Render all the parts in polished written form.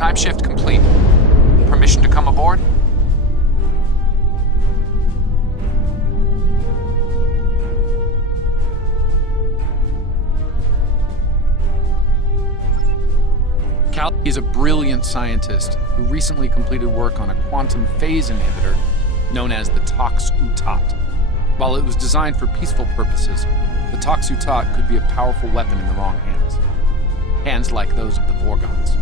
Time shift complete. Permission to come aboard? Cal is a brilliant scientist who recently completed work on a quantum phase inhibitor known as the Tox-Utot. While it was designed for peaceful purposes, the Tox-Utot could be a powerful weapon in the wrong hands. Hands like those of the Vorgons.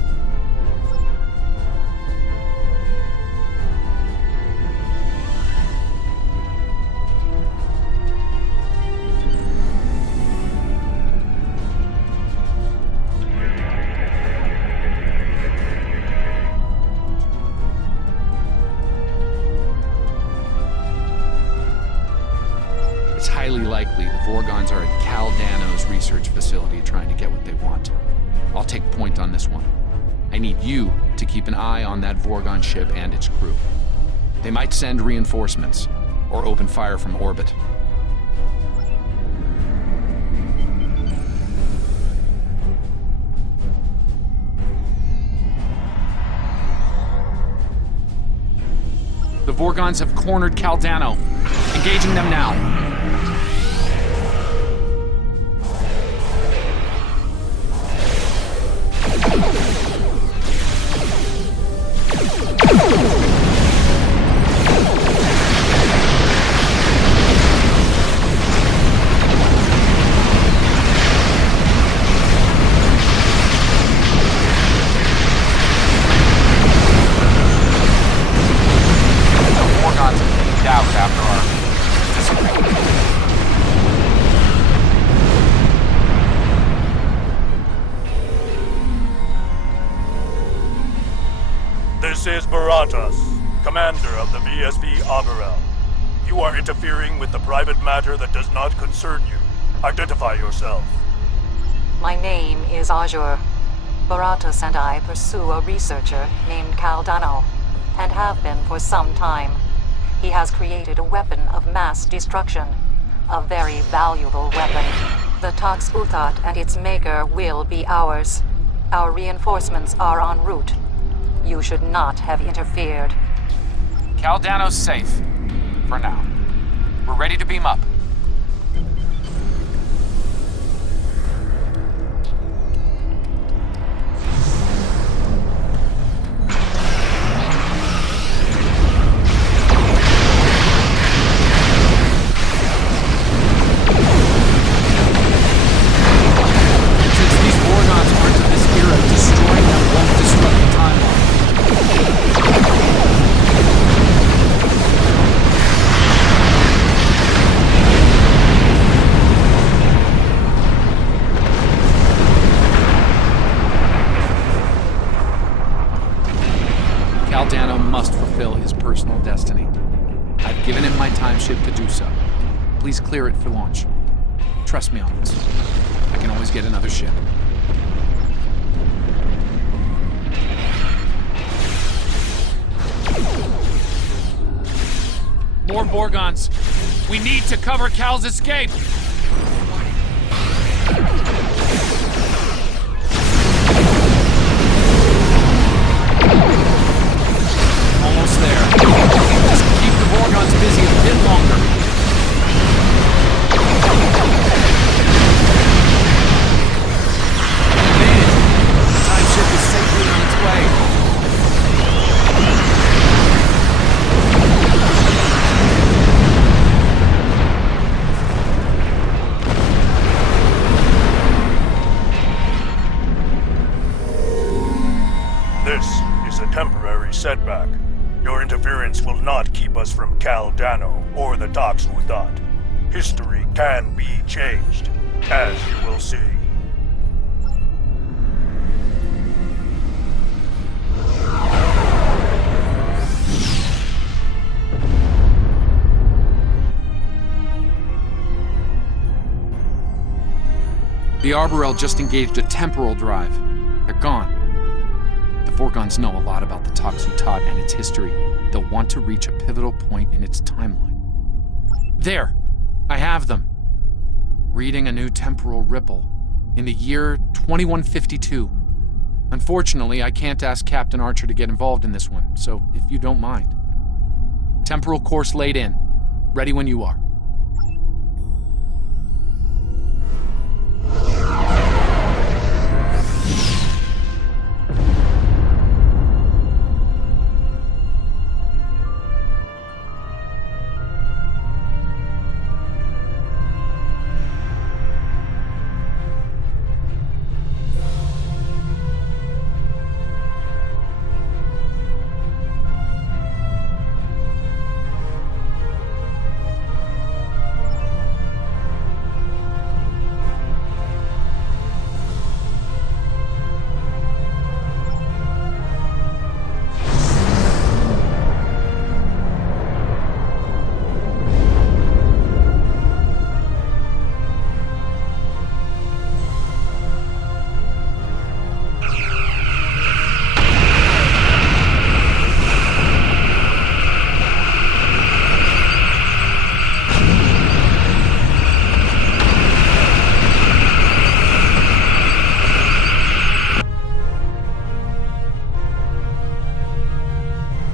It's highly likely the Vorgons are at Cal Dano's research facility trying to get what they want. I'll take point on this one. I need you to keep an eye on that Vorgon ship and its crew. They might send reinforcements, or open fire from orbit. The Vorgons have cornered Caldano. Engaging them now. This is Baratas, commander of the VSV Aberel. You are interfering with the private matter that does not concern you. Identify yourself. My name is Azure. Baratas and I pursue a researcher named Caldano, and have been for some time. He has created a weapon of mass destruction. A very valuable weapon. The Tox-Utot and its maker will be ours. Our reinforcements are en route. You should not have interfered. Caldano's safe. For now. We're ready to beam up. Caldano must fulfill his personal destiny. I've given him my time ship to do so. Please clear it for launch. Trust me on this. I can always get another ship. More Vorgons. We need to cover Cal's escape. Almost there. Just keep the Vorgons busy a bit longer. Made it. The time ship is safely on its way. This is a temporary setback. Your interference will not keep us from Cal Dano or the Tox-Utot. History can be changed, as you will see. The Arborel just engaged a temporal drive. They're gone. The Vorgons know a lot about the Tox-Utot and its history. They'll want to reach a pivotal point in its timeline. There! I have them. Reading a new temporal ripple. In the year 2152. Unfortunately, I can't ask Captain Archer to get involved in this one, so if you don't mind. Temporal course laid in. Ready when you are.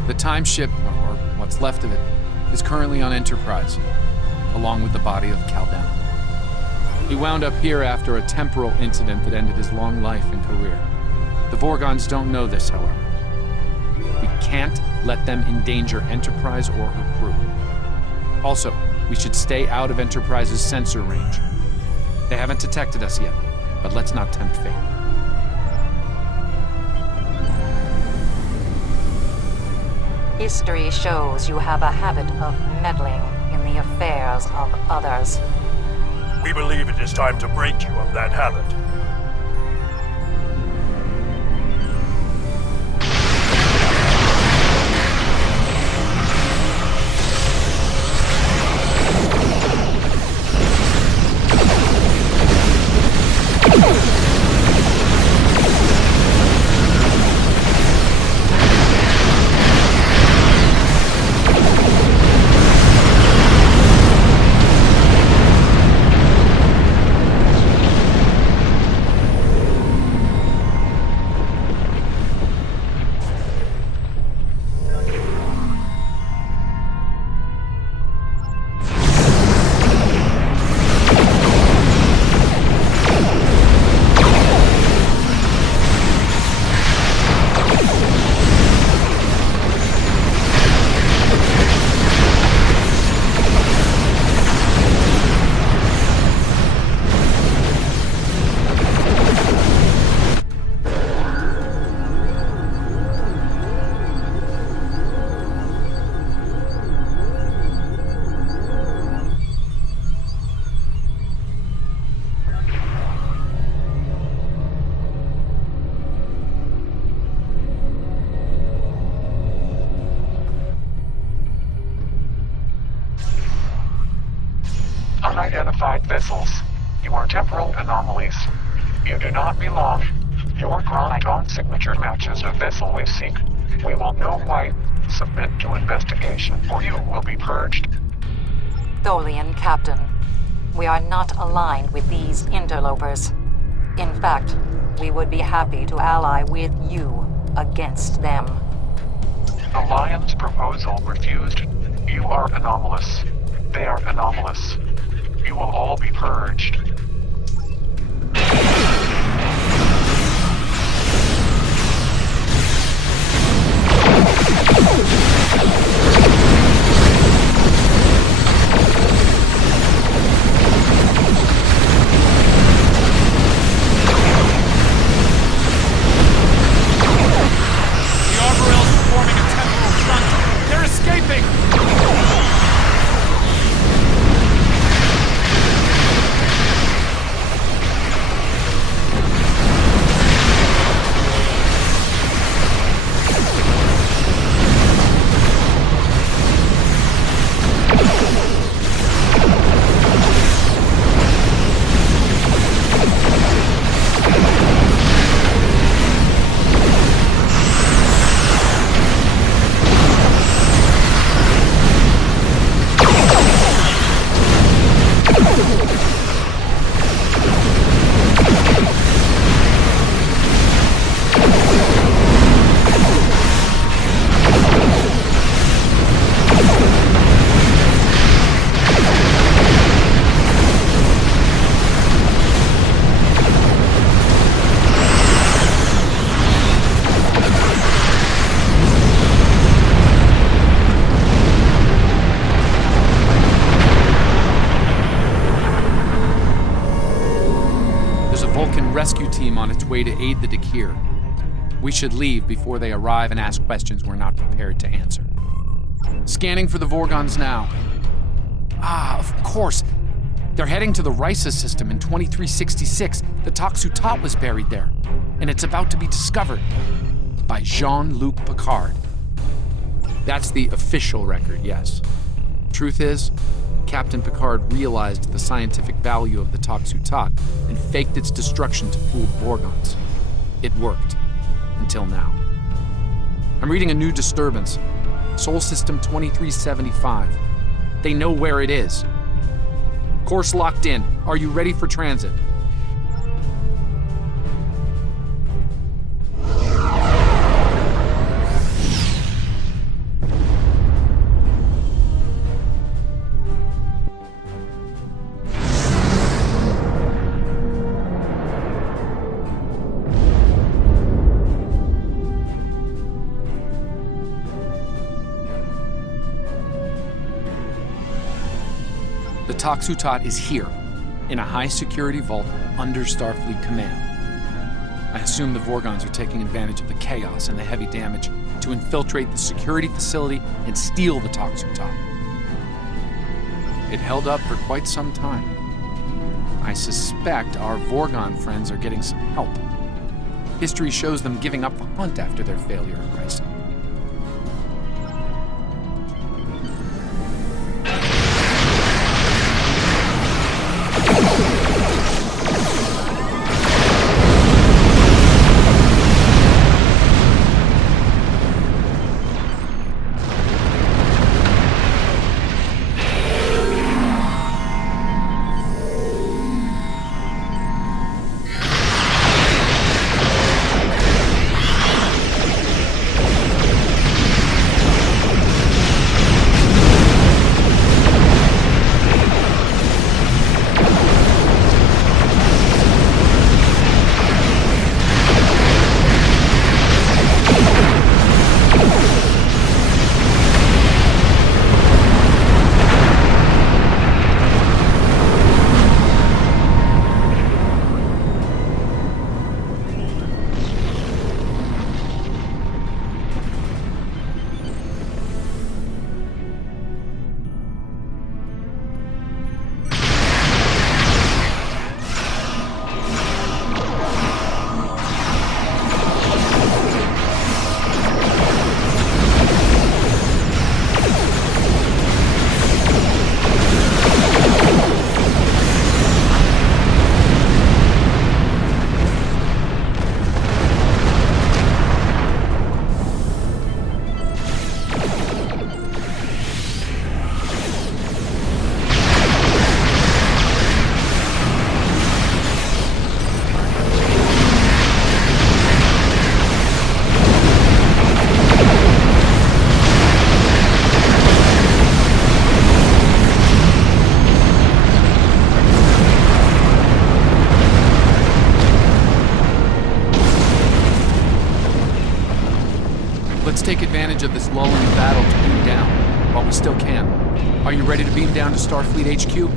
The time ship, or what's left of it, is currently on Enterprise, along with the body of Caldano. He wound up here after a temporal incident that ended his long life and career. The Vorgons don't know this, however. We can't let them endanger Enterprise or her crew. Also, we should stay out of Enterprise's sensor range. They haven't detected us yet, but let's not tempt fate. History shows you have a habit of meddling in the affairs of others. We believe it is time to break you of that habit. Unidentified vessels. You are temporal anomalies. You do not belong. Your Chronon signature matches a vessel we seek. We will know why. Submit to investigation, or you will be purged. Tholian Captain, we are not aligned with these interlopers. In fact, we would be happy to ally with you against them. Alliance proposal refused. You are anomalous. They are anomalous. You will all be purged. The Arborels are forming a temporal front. They're escaping! rescue team on its way to aid the Dakir. We should leave before they arrive and ask questions we're not prepared to answer. Scanning for the Vorgons now. Ah, of course. They're heading to the Risa system in 2366. The Toxutot was buried there, and it's about to be discovered by Jean-Luc Picard. That's the official record, yes. Truth is, Captain Picard realized the scientific value of the Toxutot and faked its destruction to fool Vorgons. It worked. Until now. I'm reading a new disturbance. Sol System 2375. They know where it is. Course locked in. Are you ready for transit? The Toxutot is here, in a high-security vault under Starfleet command. I assume the Vorgons are taking advantage of the chaos and the heavy damage to infiltrate the security facility and steal the Toxutot. It held up for quite some time. I suspect our Vorgon friends are getting some help. History shows them giving up the hunt after their failure at Risa. Let's take advantage of this lull in the battle to beam down, while we still can. Are you ready to beam down to Starfleet HQ?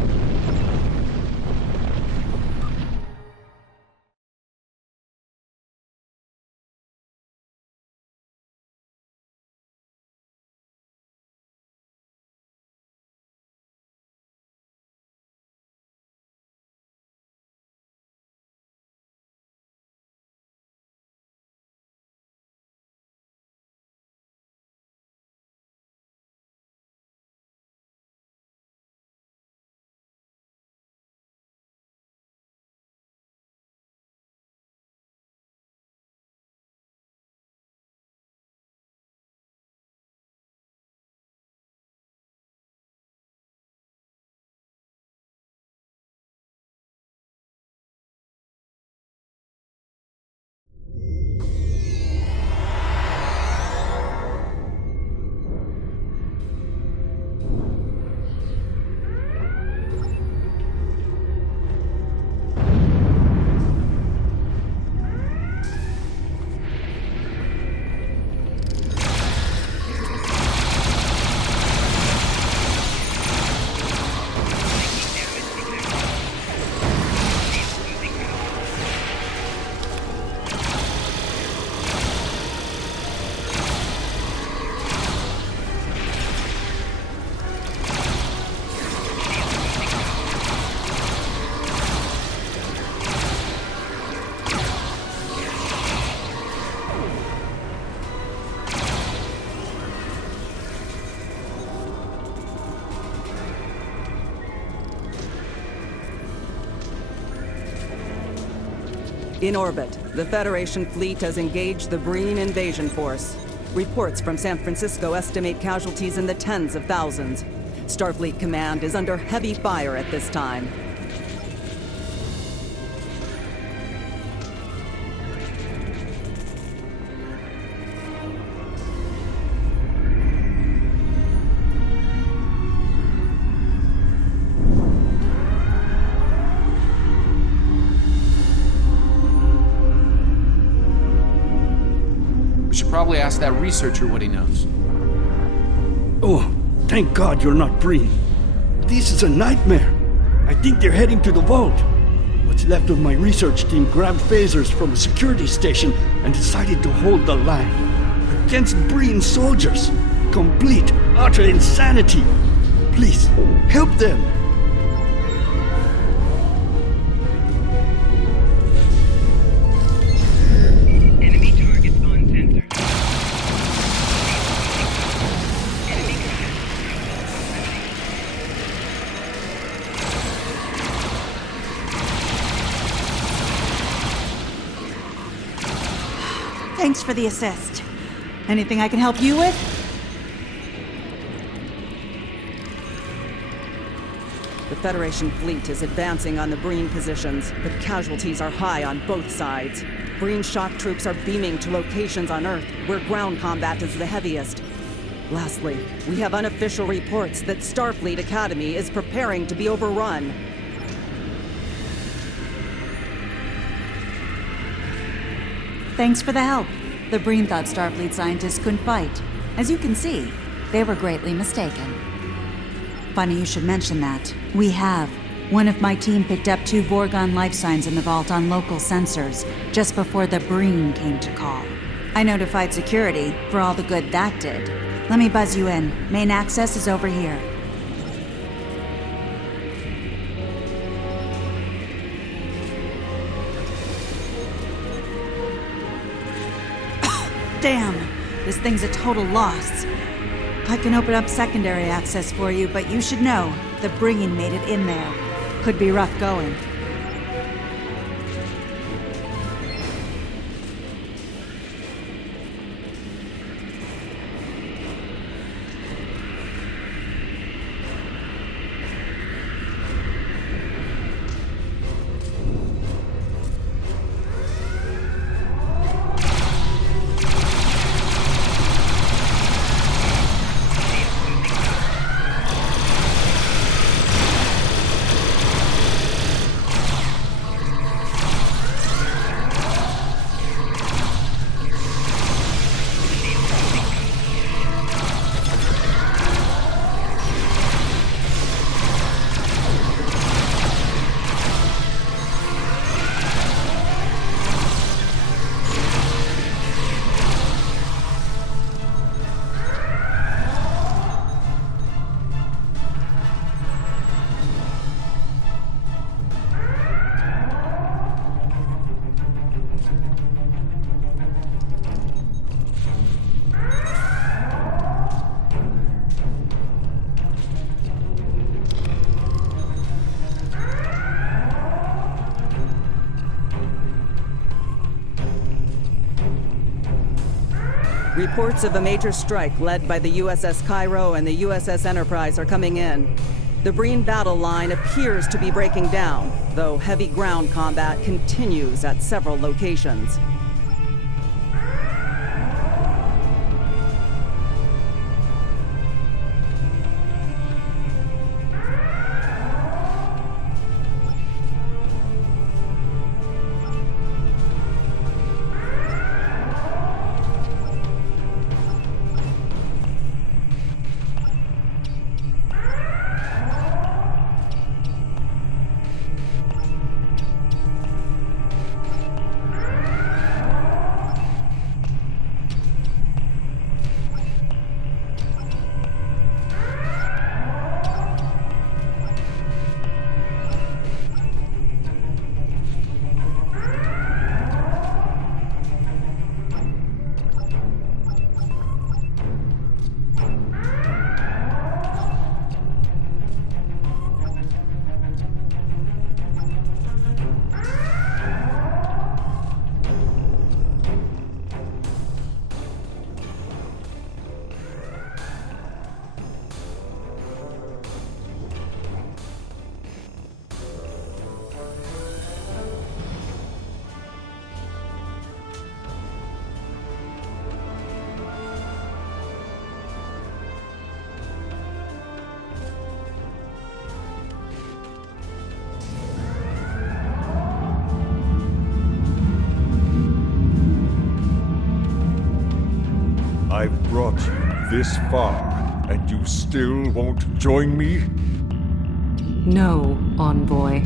In orbit, the Federation fleet has engaged the Breen invasion force. Reports from San Francisco estimate casualties in the tens of thousands. Starfleet Command is under heavy fire at this time. We should probably ask that researcher what he knows. Oh, thank God you're not Breen. This is a nightmare. I think they're heading to the vault. What's left of my research team grabbed phasers from a security station and decided to hold the line. Against Breen soldiers. Complete, utter insanity. Please, help them. Enemy targets on sensor. Thanks for the assist. Anything I can help you with? The Federation fleet is advancing on the Breen positions, but casualties are high on both sides. Breen shock troops are beaming to locations on Earth, where ground combat is the heaviest. Lastly, we have unofficial reports that Starfleet Academy is preparing to be overrun. Thanks for the help. The Breen thought Starfleet scientists couldn't fight. As you can see, they were greatly mistaken. Funny you should mention that. We have. One of my team picked up 2 Vorgon life signs in the vault on local sensors, just before the Breen came to call. I notified security, for all the good that did. Let me buzz you in. Main access is over here. Damn! This thing's a total loss. I can open up secondary access for you, but you should know, the Breen made it in there. Could be rough going. Reports of a major strike led by the USS Cairo and the USS Enterprise are coming in. The Breen battle line appears to be breaking down, though heavy ground combat continues at several locations. brought you this far, and you still won't join me? No, Envoy.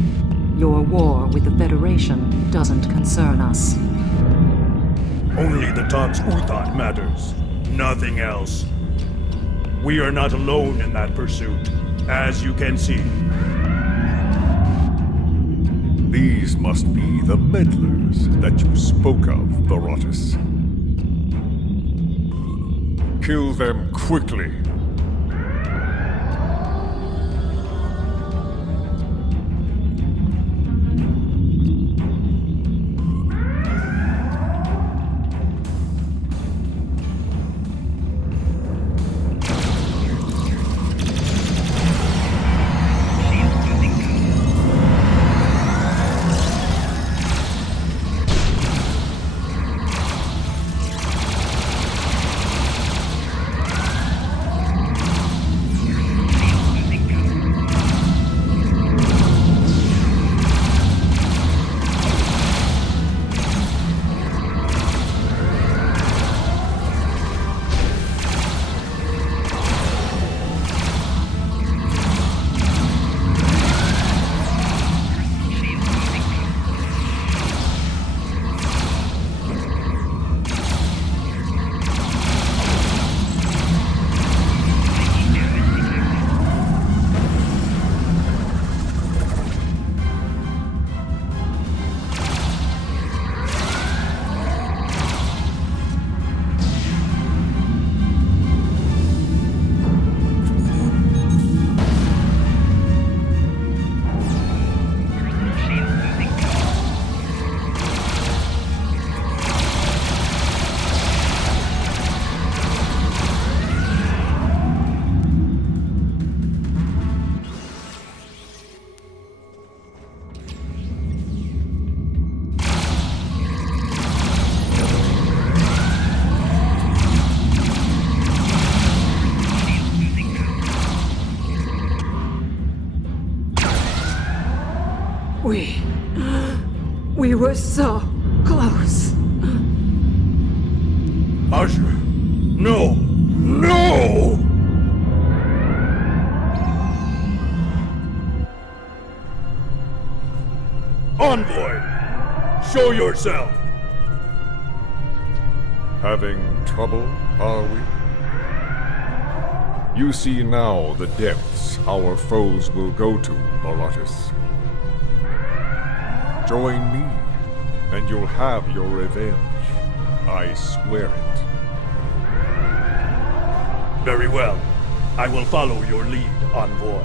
Your war with the Federation doesn't concern us. Only the Tox Uthot matters. Nothing else. We are not alone in that pursuit, as you can see. These must be the meddlers that you spoke of, Baratus. Kill them quickly. We were so close. Azure! No! No! Envoy! Show yourself! Having trouble, are we? You see now the depths our foes will go to, Baratus. Join me, and you'll have your revenge. I swear it. Very well. I will follow your lead, Envoy.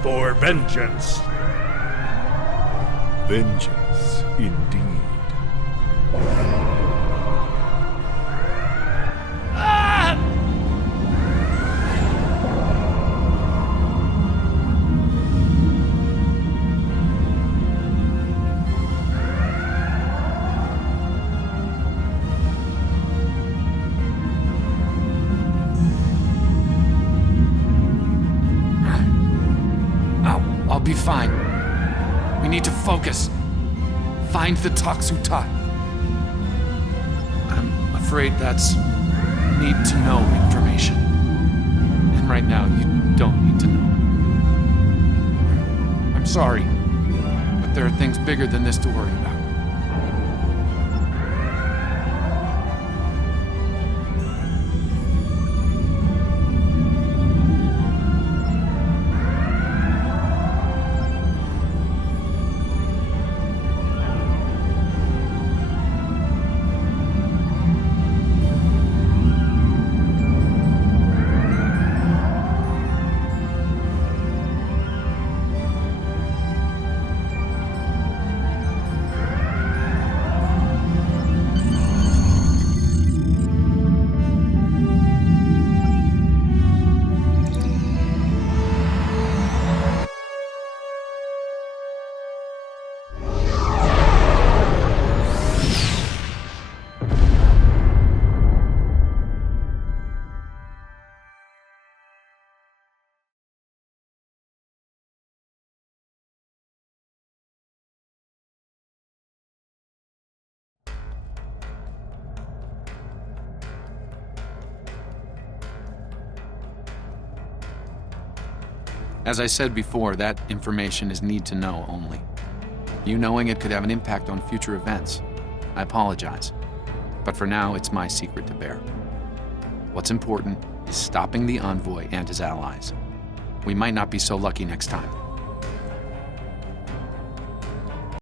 For vengeance. Vengeance, indeed. I'll be fine. We need to focus. Find the Tox Uthot. I'm afraid that's need-to-know information. And right now, you don't need to know. I'm sorry, but there are things bigger than this to worry about. As I said before, that information is need to know only. You knowing it could have an impact on future events. I apologize. But for now, it's my secret to bear. What's important is stopping the envoy and his allies. We might not be so lucky next time.